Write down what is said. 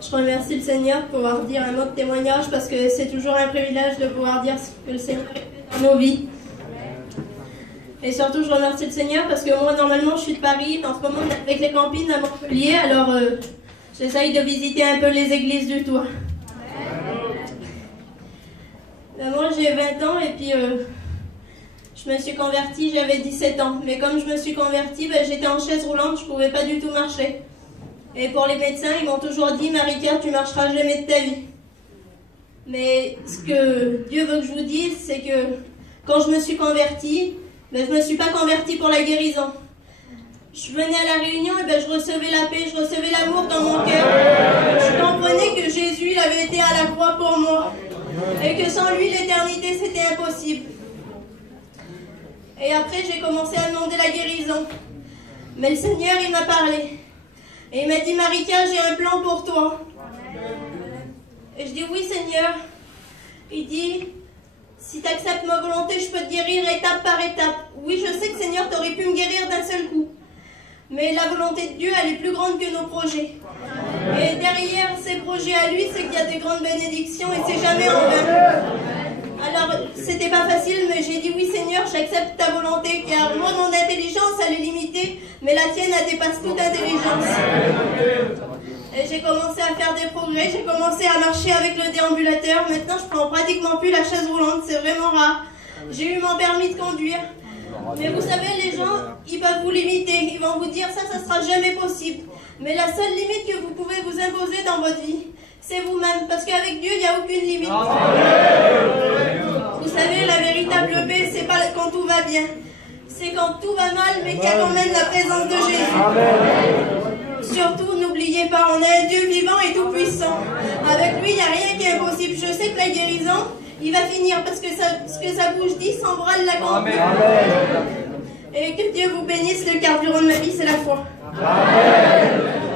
Je remercie le Seigneur de pouvoir dire un mot de témoignage parce que c'est toujours un privilège de pouvoir dire ce que le Seigneur a fait dans nos vies. Et surtout, je remercie le Seigneur parce que moi, normalement, je suis de Paris. En ce moment, on est avec les campines à Montpellier. Alors, j'essaye de visiter un peu les églises du tour. Moi, j'ai 20 ans et puis je me suis convertie, j'avais 17 ans. Mais comme je me suis convertie, j'étais en chaise roulante, je ne pouvais pas du tout marcher. Et pour les médecins, ils m'ont toujours dit, Marika, tu marcheras jamais de ta vie. Mais ce que Dieu veut que je vous dise, c'est que quand je me suis convertie, je ne me suis pas convertie pour la guérison. Je venais à la réunion et je recevais la paix, je recevais l'amour dans mon cœur. Je comprenais que Jésus il avait été à la croix pour moi. Et que sans lui, l'éternité, c'était impossible. Et après, j'ai commencé à demander la guérison. Mais le Seigneur, il m'a parlé. Et il m'a dit, Marika, j'ai un plan pour toi. Et je dis, oui, Seigneur. Il dit, si tu acceptes ma volonté, je peux te guérir étape par étape. Oui, je sais que, Seigneur, tu aurais pu me guérir d'un seul coup. Mais la volonté de Dieu, elle est plus grande que nos projets. Et derrière ces projets à lui, c'est qu'il y a des grandes bénédictions et c'est jamais en vain. Alors, c'était pas facile, mais j'ai dit oui Seigneur, j'accepte ta volonté, car moi, mon intelligence, elle est limitée, mais la tienne, elle dépasse toute intelligence. Et j'ai commencé à faire des progrès, j'ai commencé à marcher avec le déambulateur. Maintenant, je prends pratiquement plus la chaise roulante, c'est vraiment rare. J'ai eu mon permis de conduire. Mais vous savez, les gens, ils peuvent vous limiter. Ils vont vous dire, ça sera jamais possible. Mais la seule limite que vous pouvez vous imposer dans votre vie, c'est vous-même. Parce qu'avec Dieu, il n'y a aucune limite. Vous savez, la véritable paix, c'est pas quand tout va bien. C'est quand tout va mal, mais qu'il y a quand même la présence de Jésus. Surtout, n'oubliez pas, on a un Dieu vivant et tout-puissant. Avec lui, il n'y a rien qui est impossible. Je sais que la guérison, il va finir parce que ce que sa bouche dit s'embrale la grande. Et que Dieu vous bénisse. Le carburant de ma vie, c'est la foi. Amen.